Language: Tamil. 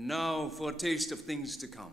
And now for a taste of things to come.